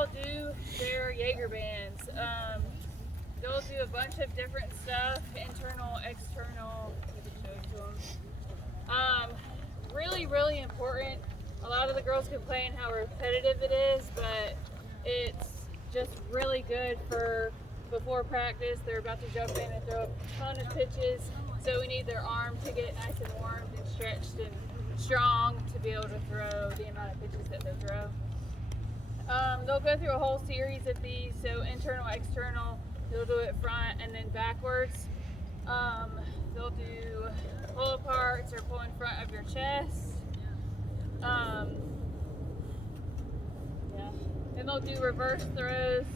they'll do their Jaeger bands. They'll do a bunch of different stuff, internal, external. I can show it to them. Really, really important. A lot of the girls complain how repetitive it is, but it's just really good for before practice. They're about to jump in and throw a ton of pitches, so we need their arm to get nice and warmed and stretched and strong to be able to throw the amount of pitches that they throw. They'll go through a whole series of these, so internal, external. They'll do it front and then backwards. They'll do pull aparts or pull in front of your chest. Then they'll do reverse throws.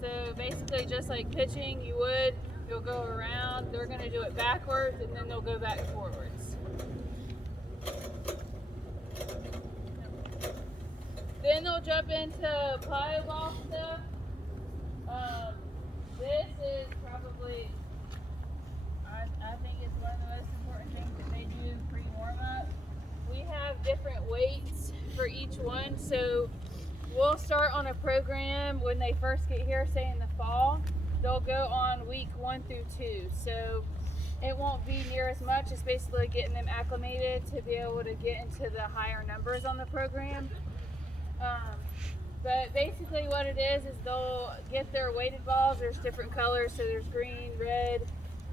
So basically just like pitching, you'll go around. They're going to do it backwards and then they'll go back forwards. Then they'll jump into plyo ball stuff. This is probably, I think it's one of the most important things that they do pre-warm up. We have different weights for each one, so we'll start on a program when they first get here, say in the fall. They'll go on week 1 through 2, so it won't be near as much. It's basically getting them acclimated to be able to get into the higher numbers on the program. But basically what it is they'll get their weighted balls. There's different colors, so there's green, red,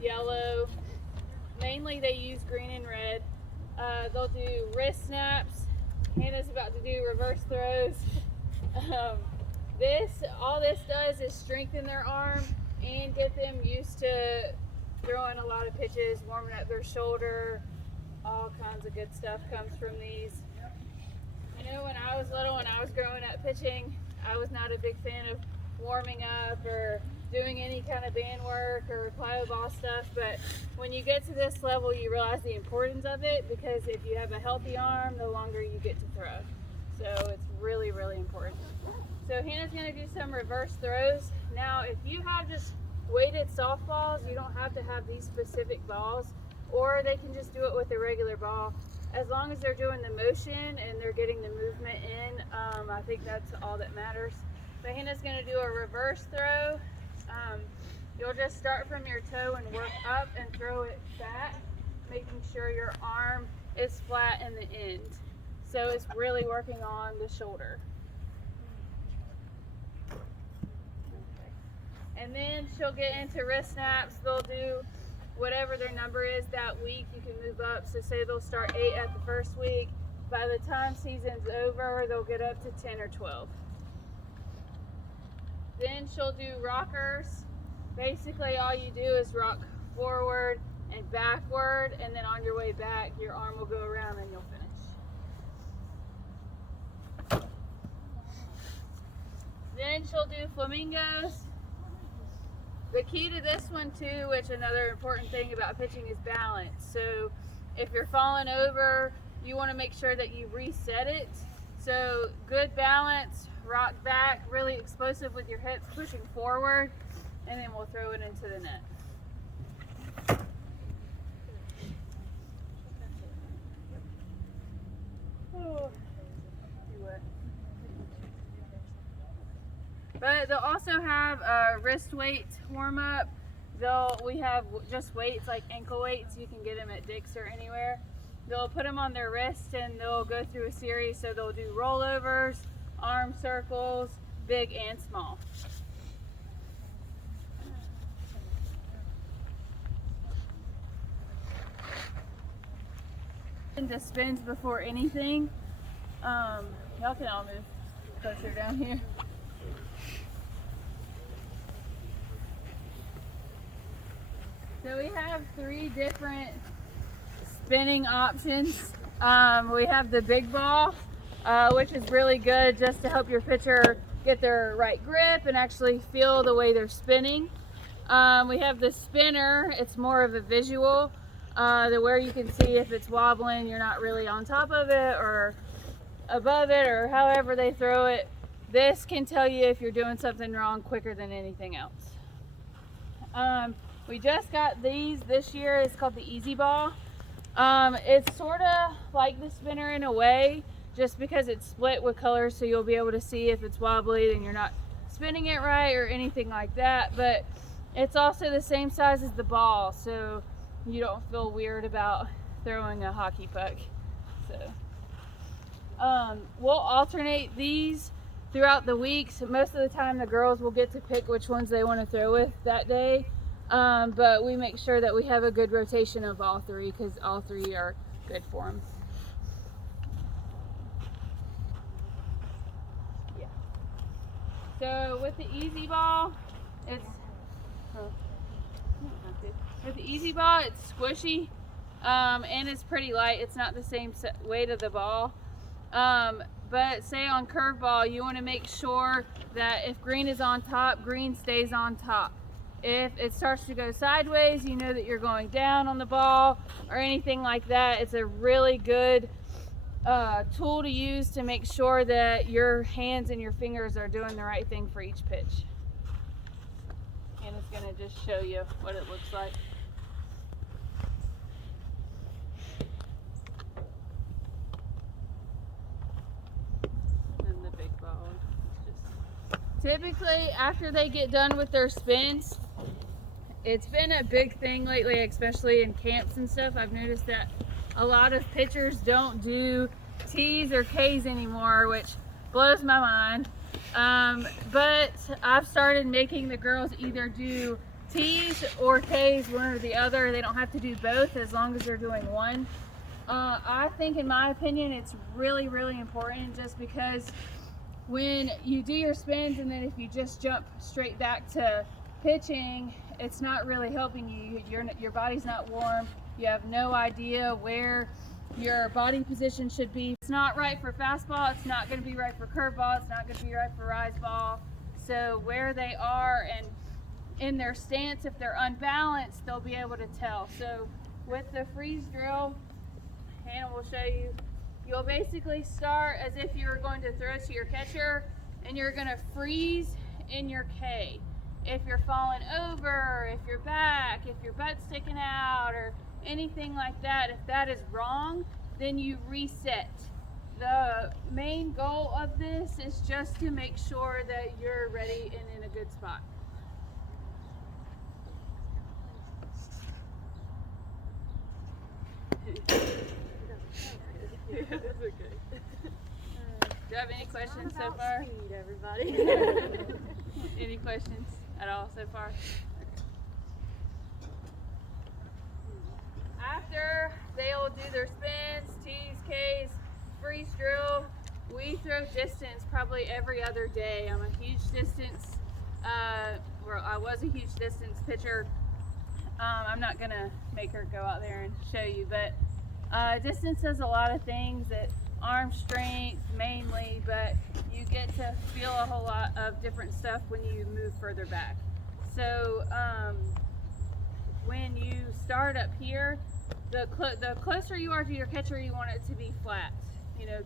yellow. Mainly they use green and red. They'll do wrist snaps. Hannah's about to do reverse throws. All this does is strengthen their arm and get them used to throwing a lot of pitches, warming up their shoulder. All kinds of good stuff comes from these. I know when I was little, when I was growing up pitching, I was not a big fan of warming up or doing any kind of band work or plyo ball stuff, but when you get to this level, you realize the importance of it, because if you have a healthy arm, the longer you get to throw. So it's really, really important. So Hannah's going to do some reverse throws. Now, if you have just weighted softballs, you don't have to have these specific balls, or they can just do it with a regular ball. As long as they're doing the motion and they're getting the movement in, I think that's all that matters. But Hannah's going to do a reverse throw. You'll just start from your toe and work up and throw it back, making sure your arm is flat in the end. So it's really working on the shoulder. And then she'll get into wrist snaps. They'll do whatever their number is that week. You can move up. So say they'll start 8 at the first week. By the time season's over, they'll get up to 10 or 12. Then she'll do rockers. Basically all you do is rock forward and backward, and then on your way back your arm will go around and you'll finish. Then she'll do flamingos. The key to this one too, which another important thing about pitching, is balance. So if you're falling over, you want to make sure that you reset it. So good balance, rock back, really explosive with your hips, pushing forward, and then we'll throw it into the net. But they'll also have a wrist weight warm up. We have just weights like ankle weights. You can get them at Dick's or anywhere. They'll put them on their wrist and they'll go through a series. So they'll do rollovers, arm circles, big and small. The spins before anything. Y'all can all move closer down here. So we have 3 different spinning options. We have the big ball, which is really good just to help your pitcher get their right grip and actually feel the way they're spinning. We have the spinner. It's more of a visual, where you can see if it's wobbling, you're not really on top of it or above it, or however they throw it. This can tell you if you're doing something wrong quicker than anything else. We just got these this year. It's called the Easy Ball. It's sort of like the spinner in a way. just because it's split with colors, so you'll be able to see if it's wobbly and you're not spinning it right or anything like that. But it's also the same size as the ball, so you don't feel weird about throwing a hockey puck. So we'll alternate these throughout the week. So most of the time the girls will get to pick which ones they want to throw with that day. But we make sure that we have a good rotation of all three, because all three are good for them. Yeah. So with the easy ball, it's squishy, and it's pretty light. It's not the same weight of the ball. But say on curveball, you want to make sure that if green is on top, green stays on top. If it starts to go sideways, you know that you're going down on the ball or anything like that. It's a really good tool to use to make sure that your hands and your fingers are doing the right thing for each pitch. And it's going to just show you what it looks like. And the big ball. Typically, after they get done with their spins, it's been a big thing lately, especially in camps and stuff. I've noticed that a lot of pitchers don't do T's or K's anymore, which blows my mind. But I've started making the girls either do T's or K's, one or the other. They don't have to do both as long as they're doing one. I think, in my opinion, it's really, really important, just because when you do your spins and then if you just jump straight back to pitching, it's not really helping you. Your body's not warm. You have no idea where your body position should be. It's not right for fastball. It's not going to be right for curveball. It's not going to be right for rise ball. So where they are and in their stance, if they're unbalanced, they'll be able to tell. So with the freeze drill, Hannah will show you, you'll basically start as if you were going to throw to your catcher, and you're going to freeze in your K. If you're falling over, if you're back, if your butt's sticking out, or anything like that, if that is wrong, then you reset. The main goal of this is just to make sure that you're ready and in a good spot. That's okay. Do you have any questions so far? Speed, everybody. Any questions at all so far? Okay. After they'll do their spins, T's, K's, freeze drill, we throw distance probably every other day. I'm a huge distance, I was a huge distance pitcher. I'm not gonna make her go out there and show you, but distance does a lot of things. Arm strength mainly, but you get to feel a whole lot of different stuff when you move further back. So when you start up here, the closer you are to your catcher, you want it to be flat,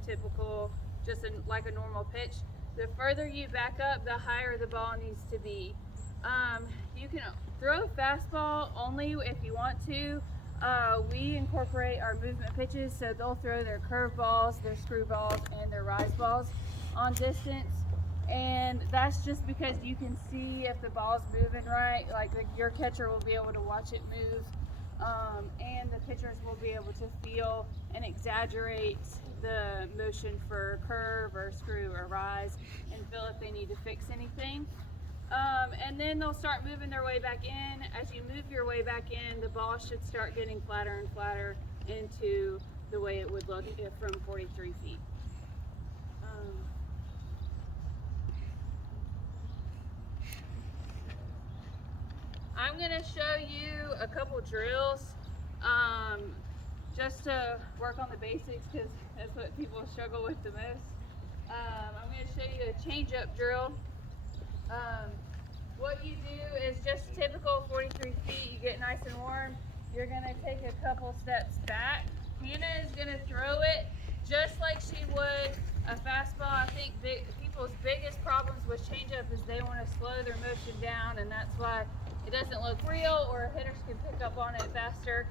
typical, just like a normal pitch. The further you back up, the higher the ball needs to be. You can throw fastball only if you want to. We incorporate our movement pitches, so they'll throw their curve balls, their screw balls, and their rise balls on distance. And that's just because you can see if the ball's moving right. Like your catcher will be able to watch it move, and the pitchers will be able to feel and exaggerate the motion for curve or screw or rise and feel if they need to fix anything. And then they'll start moving their way back in. As you move your way back in, the ball should start getting flatter and flatter into the way it would look from 43 feet. I'm going to show you a couple drills just to work on the basics, because that's what people struggle with the most. I'm going to show you a change-up drill. What you do is just typical 43 feet. You get nice and warm. You're going to take a couple steps back. Hannah is going to throw it just like she would a fastball. I think people's biggest problems with changeup is they want to slow their motion down, and that's why it doesn't look real, or hitters can pick up on it faster.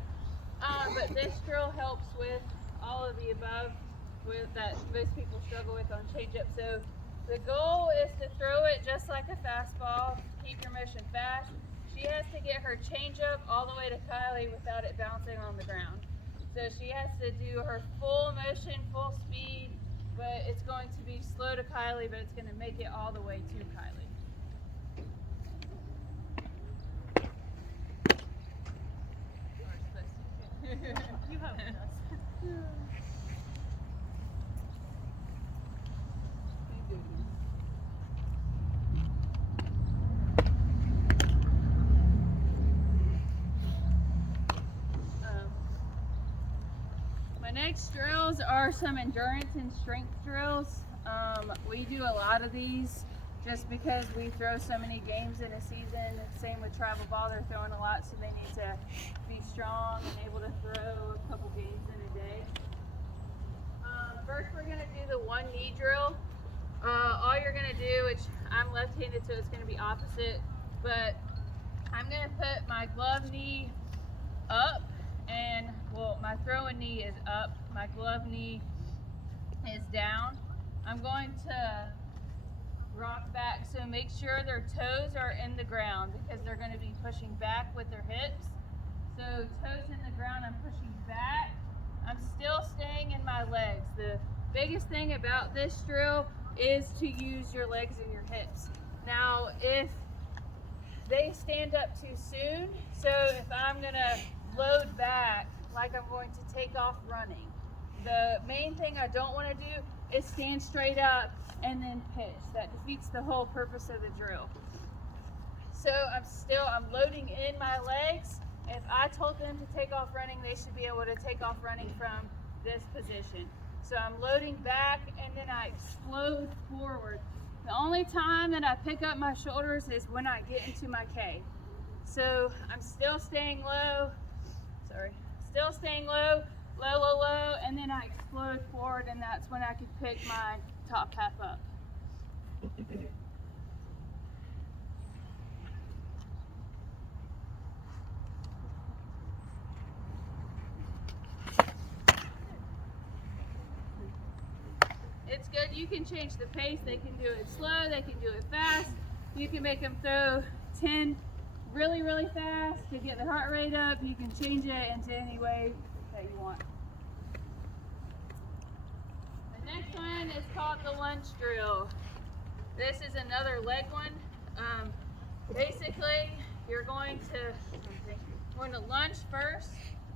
But this drill helps with all of the above. that most people struggle with on changeup. So the goal is to throw it just like a fastball, keep your motion fast. She has to get her changeup all the way to Kylie without it bouncing on the ground. So she has to do her full motion, full speed, but it's going to be slow to Kylie, but it's going to make it all the way to Kylie. You hope it does. My next drills are some endurance and strength drills. We do a lot of these just because we throw so many games in a season. Same with travel ball, they're throwing a lot, so they need to be strong and able to throw a couple games in a day. First, we're going to do the one knee drill. All you're going to do, which I'm left-handed, so it's going to be opposite, but I'm going to put my glove knee up, and well, my throwing knee is up, my glove knee is down. I'm going to rock back, so make sure their toes are in the ground because they're going to be pushing back with their hips. So toes in the ground, I'm pushing back. I'm still staying in my legs. The biggest thing about this drill is to use your legs and your hips. Now, if they stand up too soon, so if I'm gonna load back like I'm going to take off running, the main thing I don't want to do is stand straight up and then pitch. That defeats the whole purpose of the drill. So I'm loading in my legs. If I told them to take off running, they should be able to take off running from this position. So I'm loading back and then I explode forward. The only time that I pick up my shoulders is when I get into my K. So I'm still staying low, still staying low, low, low, low, and then I explode forward, and that's when I could pick my top half up. It's good. You can change the pace. They can do it slow. They can do it fast. You can make them throw 10 really, really fast to get the heart rate up. You can change it into any way that you want. The next one is called the lunge drill. This is another leg one. Basically, we're going to lunge first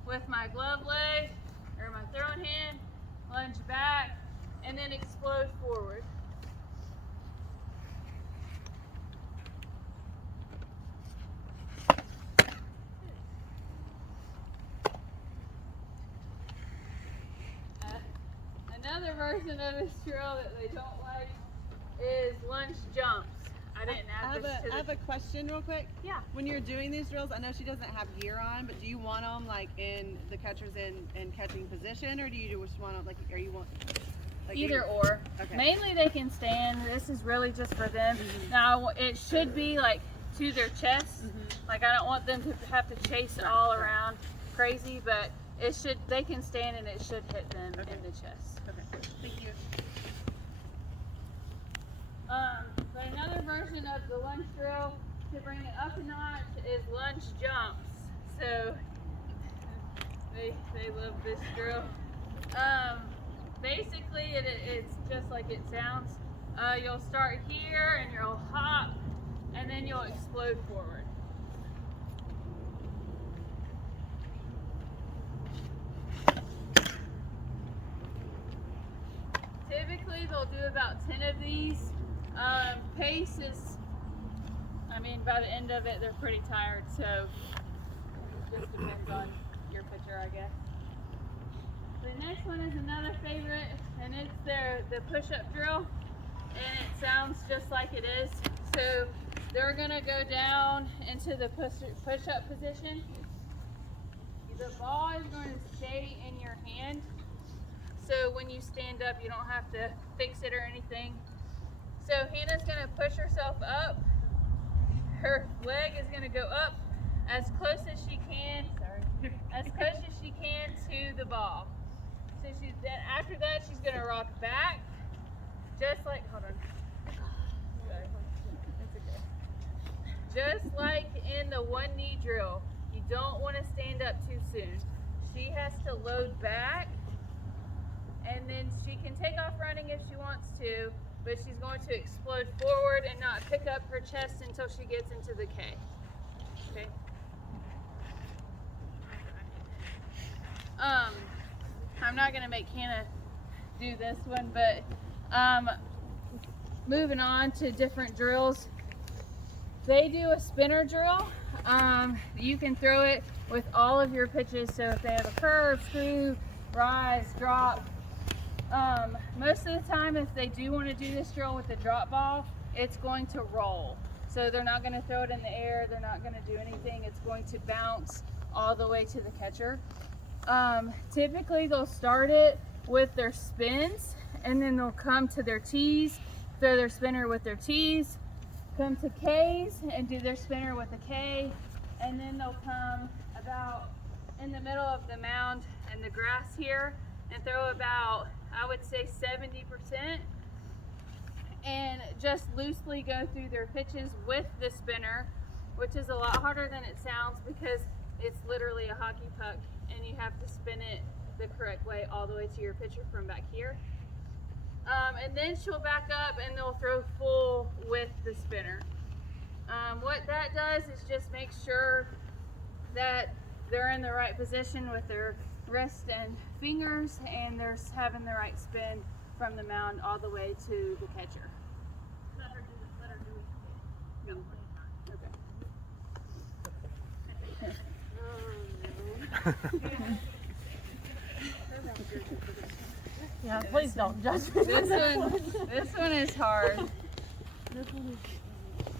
with my glove leg or my throwing hand, lunge back, and then explode forward. Another version of this drill that they don't like is lunge jumps. I didn't add this to I have a question real quick. Yeah. When you're doing these drills, I know she doesn't have gear on, but do you want them like in the catcher's in catching position, or do you just want them like, or you want like Either or. Okay. Mainly they can stand. This is really just for them. Mm-hmm. Now it should be like to their chest. Mm-hmm. Like I don't want them to have to chase all around crazy, but they can stand and it should hit them in the chest. Okay. Thank you. But another version of the lunge drill to bring it up a notch is lunge jumps. So they love this drill. Basically, it's just like it sounds. You'll start here and you'll hop, and then you'll explode forward. Typically, they'll do about 10 of these. Pace is, by the end of it, they're pretty tired, so it just depends on your pitcher, I guess. The next one is another favorite, and it's the push-up drill, and it sounds just like it is. So they're gonna go down into the push-up position. The ball is going to stay in your hand. So when you stand up, you don't have to fix it or anything. So Hannah's gonna push herself up. Her leg is gonna go up as close as she can, as close as she can to the ball. So then after that, she's gonna rock back, just like, hold on. That's okay. Just like in the one knee drill, you don't want to stand up too soon. She has to load back, and then she can take off running if she wants to, but she's going to explode forward and not pick up her chest until she gets into the K. Okay. I'm not gonna make Hannah do this one, but moving on to different drills. They do a spinner drill. You can throw it with all of your pitches. So if they have a curve, screw, rise, drop. Most of the time, if they do want to do this drill with the drop ball, it's going to roll. So they're not going to throw it in the air. They're not going to do anything. It's going to bounce all the way to the catcher. Typically, they'll start it with their spins, and then they'll come to their tees, throw their spinner with their tees, come to Ks and do their spinner with a K, and then they'll come about in the middle of the mound and the grass here and throw about, I would say 70%, and just loosely go through their pitches with the spinner, which is a lot harder than it sounds because it's literally a hockey puck and you have to spin it the correct way all the way to your pitcher from back here. And then she'll back up and they'll throw full with the spinner. What that does is just make sure that they're in the right position with their wrist and fingers, and they're having the right spin from the mound all the way to the catcher. Let her do it. Okay. Yeah, please don't judge me. This one is hard.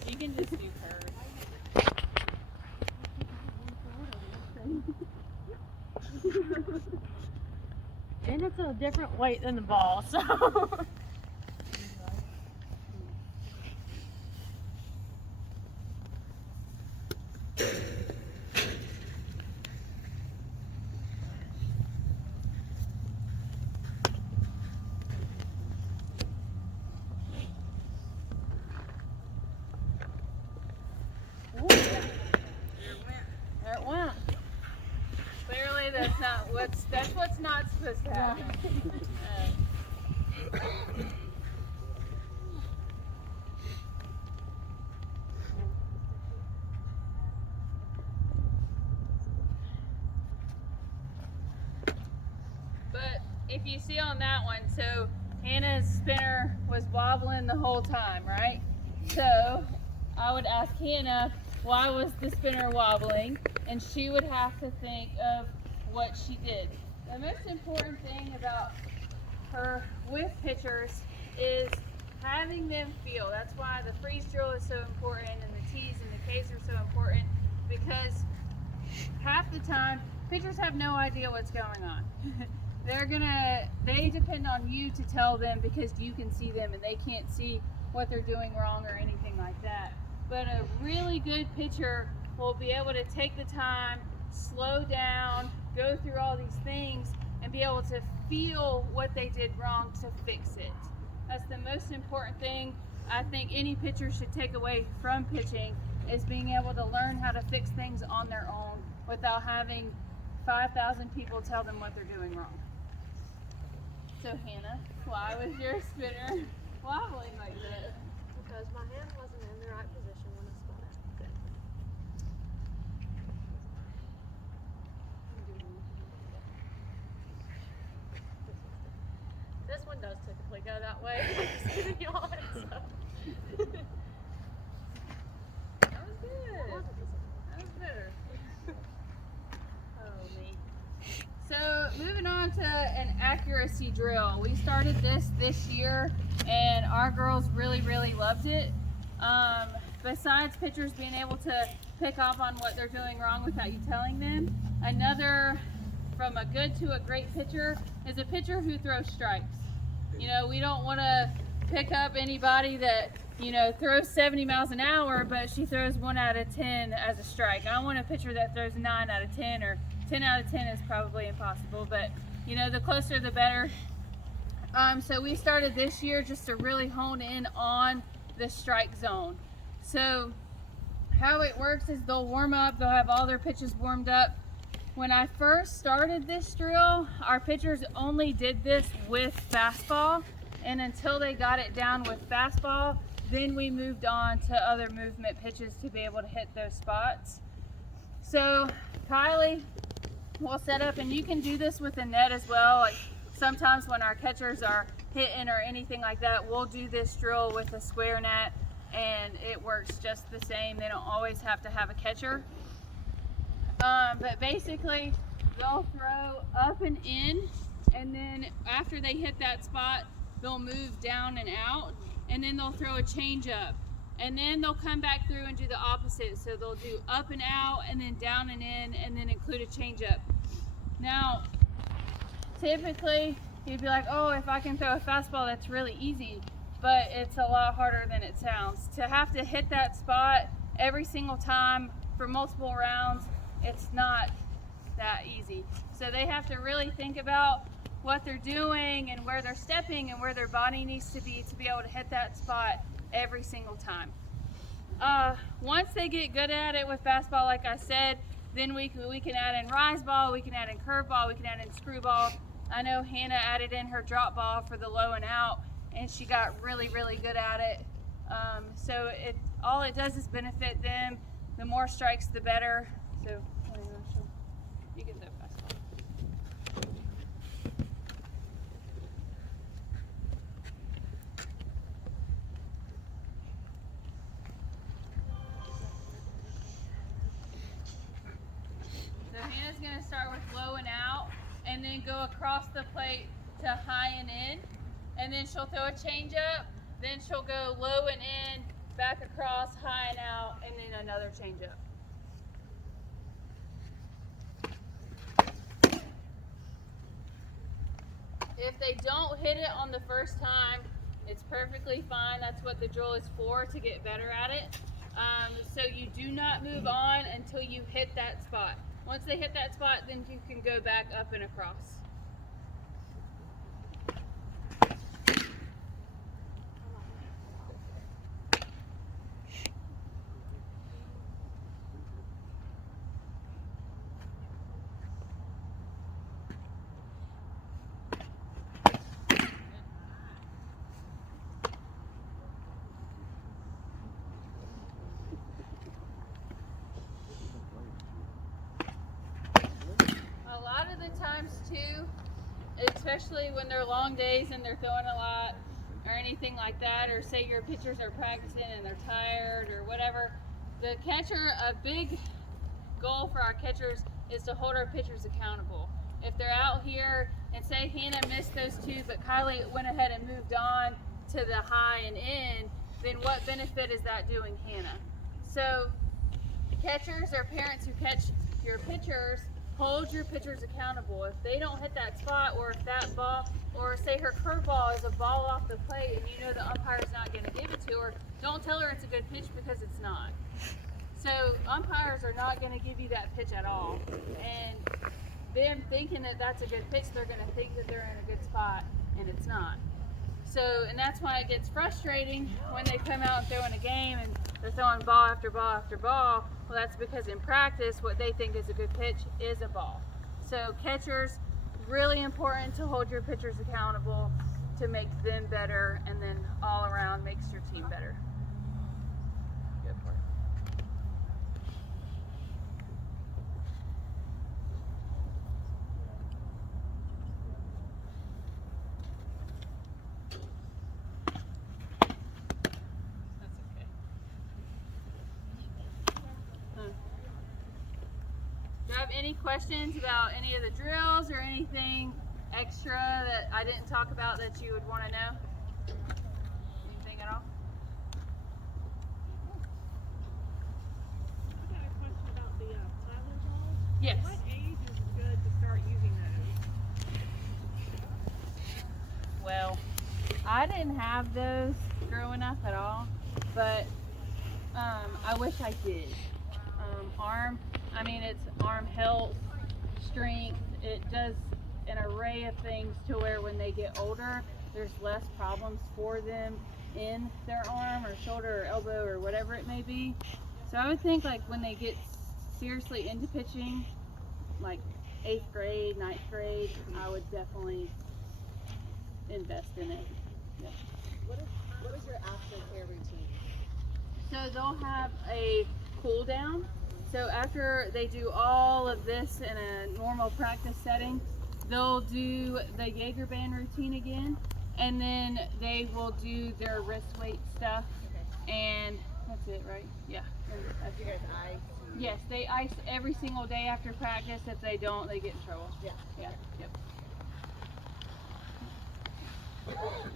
You can just do hers. And it's a different weight than the ball, so. There it went. Clearly that's what's not supposed to happen. But if you see on that one, so Hannah's spinner was wobbling the whole time, right? So I would ask Hannah, why was the spinner wobbling? And she would have to think of what she did. The most important thing about her with pitchers is having them feel. That's why the freeze drill is so important, and the T's and the K's are so important, because half the time pitchers have no idea what's going on. They depend on you to tell them because you can see them and they can't see what they're doing wrong or anything like that. But a really good pitcher will be able to take the time, slow down, go through all these things, and be able to feel what they did wrong to fix it. That's the most important thing I think any pitcher should take away from pitching, is being able to learn how to fix things on their own without having 5,000 people tell them what they're doing wrong. So Hannah, why was your spinner wobbling like that? Because my hand wasn't in the right position when I spun it. This one does typically go that way. Just to be honest. That was good. That was better. Oh, me. So moving on to an accuracy drill. We started this year, and our girls really, really loved it. Besides pitchers being able to pick up on what they're doing wrong without you telling them, another from a good to a great pitcher is a pitcher who throws strikes. You know, we don't want to pick up anybody that, you know, throws 70 miles an hour, but she throws 1 out of 10 as a strike. I want a pitcher that throws 9 out of 10, or 10 out of 10 is probably impossible, but, You know, the closer the better. So we started this year just to really hone in on the strike zone. So how it works is they'll warm up, they'll have all their pitches warmed up. When I first started this drill, our pitchers only did this with fastball, and until they got it down with fastball, then we moved on to other movement pitches to be able to hit those spots. So Kylie will set up, and you can do this with a net as well. Like sometimes when our catchers are hitting or anything like that, we'll do this drill with a square net, and it works just the same. They don't always have to have a catcher. But basically, they'll throw up and in, and then after they hit that spot, they'll move down and out, and then they'll throw a change up. And then they'll come back through and do the opposite. So they'll do up and out, and then down and in, and then include a change up. Now, typically, you'd be like, oh, if I can throw a fastball, that's really easy. But it's a lot harder than it sounds. To have to hit that spot every single time for multiple rounds, it's not that easy. So they have to really think about what they're doing and where they're stepping and where their body needs to be able to hit that spot every single time. Once they get good at it with fastball, like I said, then we can add in rise ball, we can add in curveball, we can add in screwball. I know Hannah added in her drop ball for the low and out, and she got really, really good at it. So all it does is benefit them. The more strikes, the better. So you can throw fastball. So Hannah's going to start with low and out, and then go across the plate to high and in, and then she'll throw a change up, then she'll go low and in, back across, high and out, and then another change up. If they don't hit it on the first time, it's perfectly fine. That's what the drill is for, to get better at it. So you do not move on until you hit that spot. Once they hit that spot, then you can go back up and across. Too, especially when they're long days and they're throwing a lot or anything like that, or say your pitchers are practicing and they're tired or whatever, the catcher, a big goal for our catchers is to hold our pitchers accountable. If they're out here and say Hannah missed those two, but Kylie went ahead and moved on to the high and in, then what benefit is that doing Hannah? So catchers or parents who catch your pitchers, hold your pitchers accountable. If they don't hit that spot, or if that ball, or say her curveball is a ball off the plate and you know the umpire's not going to give it to her, don't tell her it's a good pitch, because it's not. So umpires are not going to give you that pitch at all. And them thinking that that's a good pitch, they're going to think that they're in a good spot, and it's not. So, and that's why it gets frustrating when they come out and throw in a game and they're throwing ball after ball after ball. Well, that's because in practice, what they think is a good pitch is a ball. So catchers, really important to hold your pitchers accountable to make them better, and then all around makes your team better. Good for it. Do you have any questions about any of the drills or anything extra that I didn't talk about that you would want to know? Anything at all? I got a question about the Tyler balls. Yes. What age is good to start using those? Well, I didn't have those growing up at all, but I wish I did. It's arm health, strength. an array of things to where when they get older, there's less problems for them in their arm or shoulder or elbow or whatever it may be. So I would think like when they get seriously into pitching, like 8th grade, 9th grade, I would definitely invest in it. Yeah. What is your aftercare routine? So they'll have a cool down. So after they do all of this in a normal practice setting, they'll do the Jaeger band routine again, and then they will do their wrist weight stuff, and that's it, right? Yeah. You guys ice? Yes, they ice every single day after practice. If they don't, they get in trouble. Yeah. Yeah. Yep.